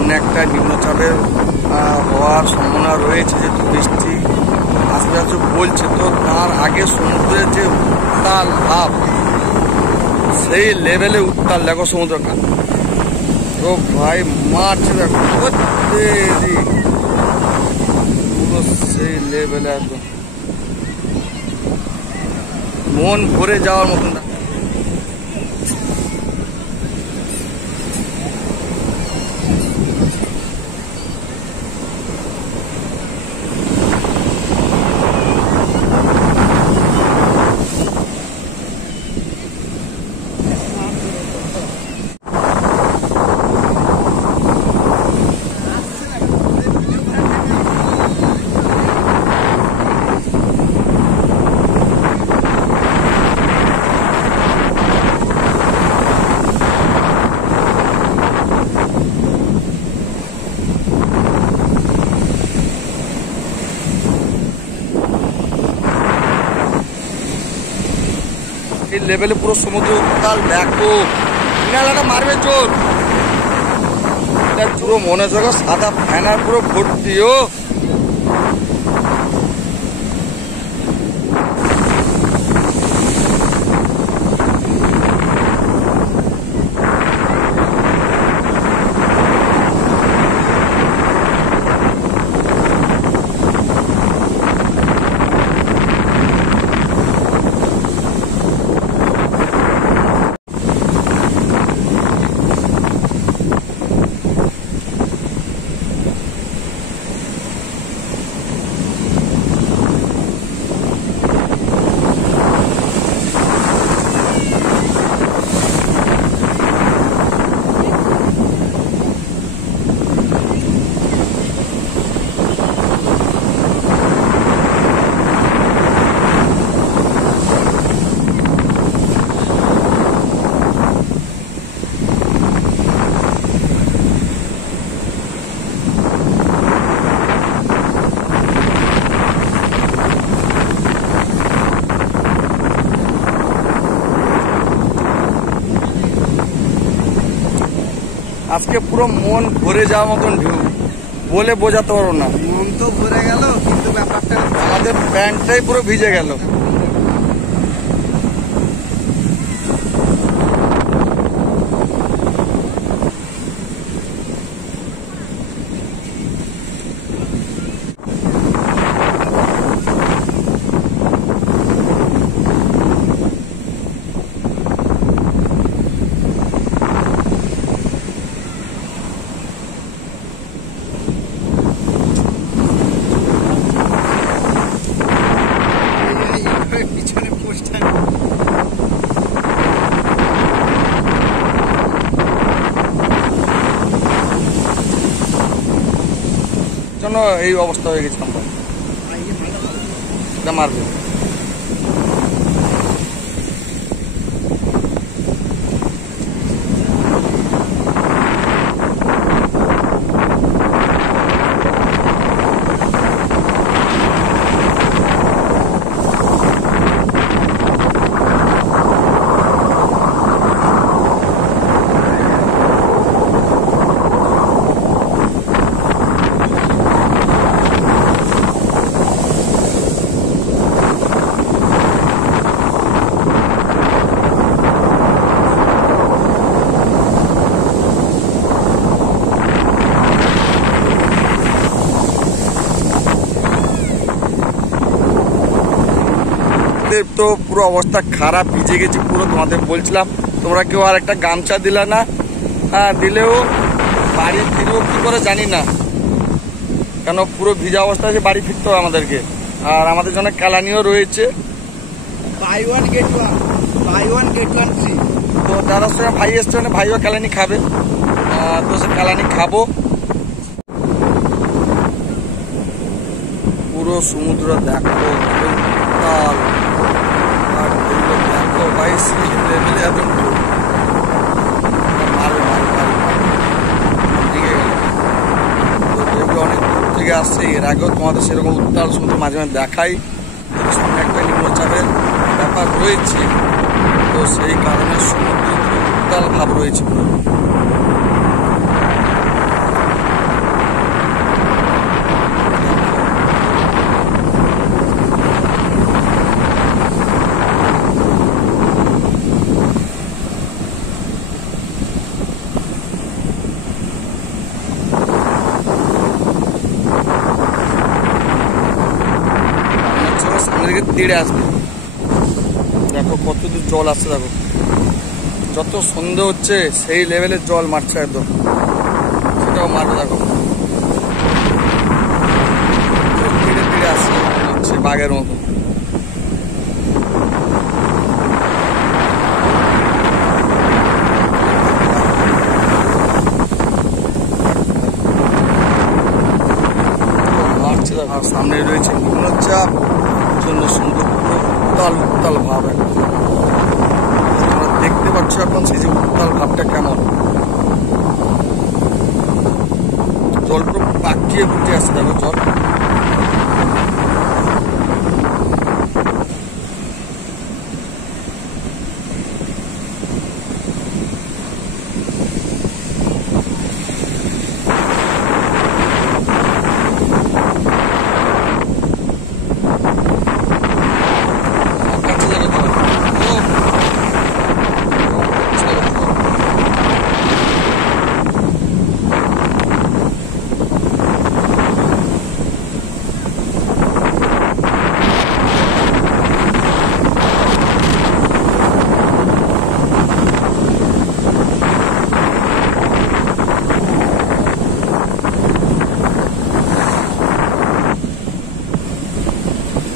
সামনে একটা নিম্নচাপের হওয়ার সম্ভাবনা রয়েছে, যেহেতু বৃষ্টি আসবে আসবে বলছে। তো তার আগে সমুদ্রের যে উত্তাল ভাব, সেই লেভেলে উত্তাল দেখো সমুদ্রটা। তো ভাই মারছে দেখো, পুরো সেই লেভেলে একদম মন ভরে যাওয়ার মতন। এই লেভেলে পুরো সমুদ্র উত্তাল দেখো, কিনালাটা মারবে চোর। এটা পুরো মনে হচ্ছে সাদা ফ্যানার পুরো ভর্তিও। আজকে পুরো মন ভরে যাওয়ার মতন ঢেউ, বলে বোঝাতে পারবো না। মন তো ভরে গেল, কিন্তু ব্যাপারটা আমাদের প্যান্টটাই পুরো ভিজে গেল। পিছনে পোস্টার জন্য এই অবস্থা হয়ে গেছে। আমরা এটা মারবে। তো পুরো অবস্থা খারাপ, ভিজে গেছে পুরো। তোমাদের বলছিলাম, তোমরা কেউ আর একটা গামছা দিলা না। হ্যাঁ, দিলেও বাড়ি ফিরবো কি করে জানি না, কেন পুরো ভিজা অবস্থা আছে। বাড়ি ফিরতে হবে আমাদেরকে। আর আমাদের জন্য কালানিও রয়েছে, buy one get one free. তো দাদার সঙ্গে ভাই এসছে, ভাইও কালানি খাবে। তো সে কালানি খাবো। পুরো সমুদ্র দেখো, উত্তাল। আর দেখো ভাই, সেই লেভেলে একদম অনেক দূর থেকে আসছে। এর আগেও তোমাদের সেরকম উত্তাল সমুদ্র মাঝে মাঝে দেখাই। সামনে একটা নিম্নচাপের ব্যাপার রয়েছে, তো সেই কারণে সমুদ্র উত্তাল ভাব রয়েছে পুরো। আমাদেরকে তেড়ে আসবে। দেখো কত দূর জল আসছে, দেখো যত সন্দেহ হচ্ছে সেই লেভেলের জল মারছে একদম, সেটাও মারবে। দেখো তেড়ে তেড়ে আসছে হচ্ছে বাঘের মতো। আর সামনে রয়েছে নিম্নচাপ, জন্য সুন্দর উত্তাল উত্তাল ভাব। তোমরা দেখতে পাচ্ছ এখন সেই যে উত্তাল ভাবটা কেমন, জল পুরো পাকিয়ে ফুটে আসছে। দেখো জল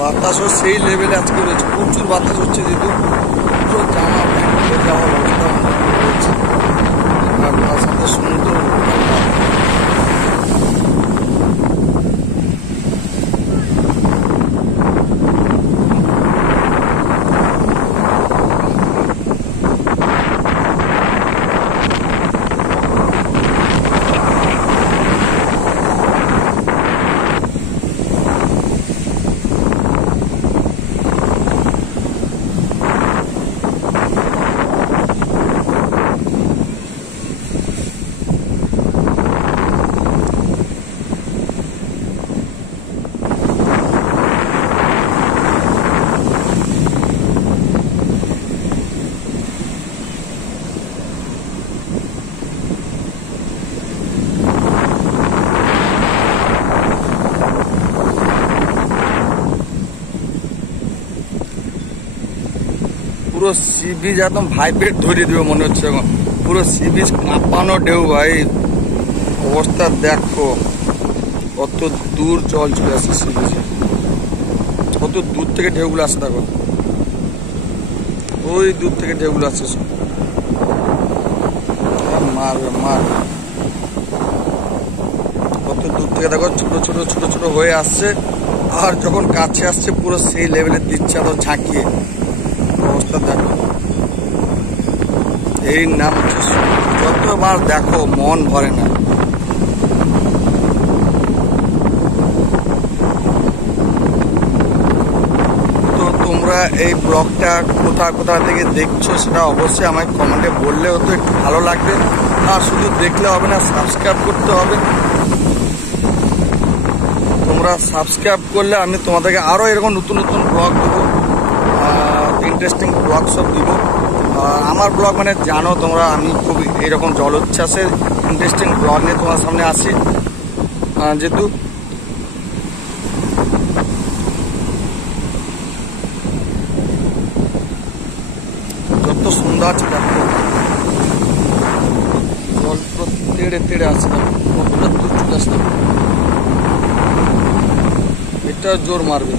বাতাসও সেই লেভেলে আজকে রয়েছে, প্রচুর বাতাস হচ্ছে, যেহেতু পুরো জামা প্যান্ট খুলে যাওয়ার অবস্থা রয়েছে। আর তার সাথে সুন্দর পুরো সি বিচ একদম ভাইব্রেট ধরিয়ে দেবে মনে হচ্ছে এখন, পুরো সি বিচ কাঁপানো ঢেউ ভাই। অবস্থা দেখো কত দূর জল চলে আসছে সি বিচে, কত দূর থেকে ঢেউগুলো আসছে। দেখো ওই দূর থেকে ঢেউগুলো আসছে, মারবে মারবে। কত দূর থেকে দেখো ছোট ছোট ছোট ছোট হয়ে আসছে, আর যখন কাছে আসছে পুরো সেই লেভেলে দিচ্ছে আরো ঝাঁকিয়ে। অবস্থা দেখো, এই নাম হচ্ছে যতবার দেখো মন ভরে না। তো তোমরা এই ব্লগটা কোথা কোথা থেকে দেখছো সেটা অবশ্যই আমায় কমেন্টে বললে হতো, একটু ভালো লাগবে। আর শুধু দেখলে হবে না, সাবস্ক্রাইব করতে হবে। তোমরা সাবস্ক্রাইব করলে আমি তোমাদেরকে আরো এরকম নতুন নতুন ব্লগ দেবো, ইন্টারেস্টিং ব্লগ সব দিব। আমার ব্লগ মানে জানো তোমরা, আমি খুব এরকম জলোচ্ছ্বাসের ইন্টারেস্টিং ব্লগ নিয়ে তোমার সামনে আসি। যেহেতু যত সুন্দর আছে দেখো, জল পুরো তেড়ে তেড়ে আসছে, কতটা দূর চলে আসছে, এটা জোর মারবে।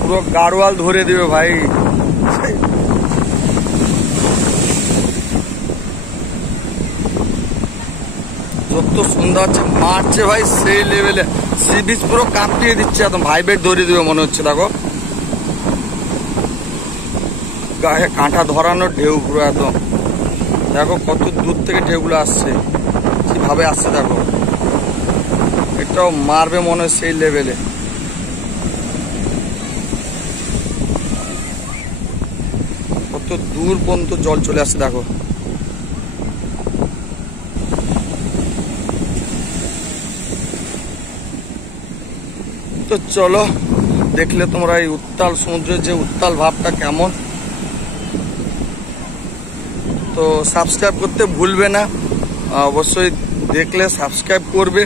পুরো গাড়োয়াল ধরে দিবে ভাই। যত সুন্দর আছে মারছে ভাই সেই লেভেলে, সি বিচ পুরো কাঁপিয়ে দিচ্ছে, একদম ভাইব্রেট ধরে দিবে মনে হচ্ছে। দেখো গায়ে কাঁটা ধরানো ঢেউ পুরো একদম। দেখো কত দূর থেকে ঢেউগুলো আসছে, কিভাবে আসছে দেখো, এটাও মারবে মনে হয় সেই লেভেলে। কত দূর পর্যন্ত জল চলে আসছে দেখো। তো চলো দেখলে তোমরা এই উত্তাল সমুদ্রের যে উত্তাল ভাবটা কেমন। তো সাবস্ক্রাইব করতে ভুলবে না, অবশ্যই দেখলে সাবস্ক্রাইব করবে।